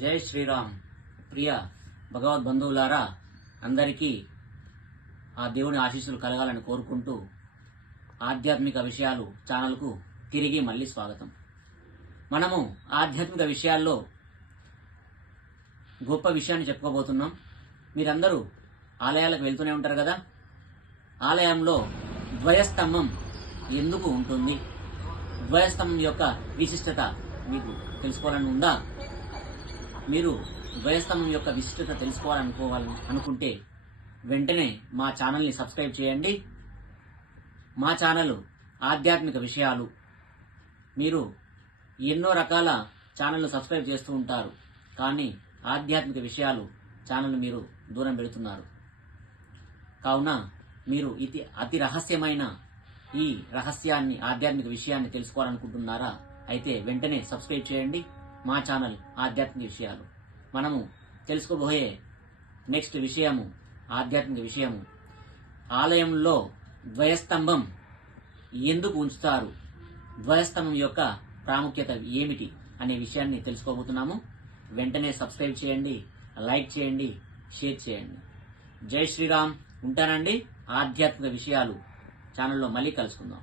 జై శ్రీరామ్. ప్రియ భగవద్ బంధువులారా, అందరికీ ఆ దేవుని ఆశీస్సులు కలగాలని కోరుకుంటూ ఆధ్యాత్మిక విషయాలు ఛానల్కు తిరిగి మళ్ళీ స్వాగతం. మనము ఆధ్యాత్మిక విషయాల్లో గొప్ప విషయాన్ని చెప్పుకోబోతున్నాం. మీరందరూ ఆలయాలకు వెళ్తూనే ఉంటారు కదా. ఆలయంలో ద్వయస్తంభం ఎందుకు ఉంటుంది, ద్వయస్తంభం యొక్క విశిష్టత మీకు తెలుసుకోవాలని ఉందా? మీరు ద్వయస్తంభం యొక్క విశిష్టత అనుకుంటే వెంటనే మా ఛానల్ని సబ్స్క్రైబ్ చేయండి. మా ఛానల్ ఆధ్యాత్మిక విషయాలు. మీరు ఎన్నో రకాల ఛానళ్లు సబ్స్క్రైబ్ చేస్తూ ఉంటారు, కానీ ఆధ్యాత్మిక విషయాలు ఛానల్ మీరు దూరం పెడుతున్నారు. కావున మీరు అతి రహస్యమైన ఈ రహస్యాన్ని, ఆధ్యాత్మిక విషయాన్ని తెలుసుకోవాలనుకుంటున్నారా? అయితే వెంటనే సబ్స్క్రైబ్ చేయండి మా ఛానల్ ఆధ్యాత్మిక విషయాలు. మనము తెలుసుకోబోయే నెక్స్ట్ విషయము ఆధ్యాత్మిక విషయము. ఆలయంలో ద్వయస్తంభం ఎందుకు ఉంచుతారు, ద్వయస్తంభం యొక్క ప్రాముఖ్యత ఏమిటి అనే విషయాన్ని తెలుసుకోబోతున్నాము. వెంటనే సబ్స్క్రైబ్ చేయండి, లైక్ చేయండి, షేర్ చేయండి. జై శ్రీరామ్. ఉంటానండి. ఆధ్యాత్మిక విషయాలు ఛానల్లో మళ్ళీ కలుసుకుందాం.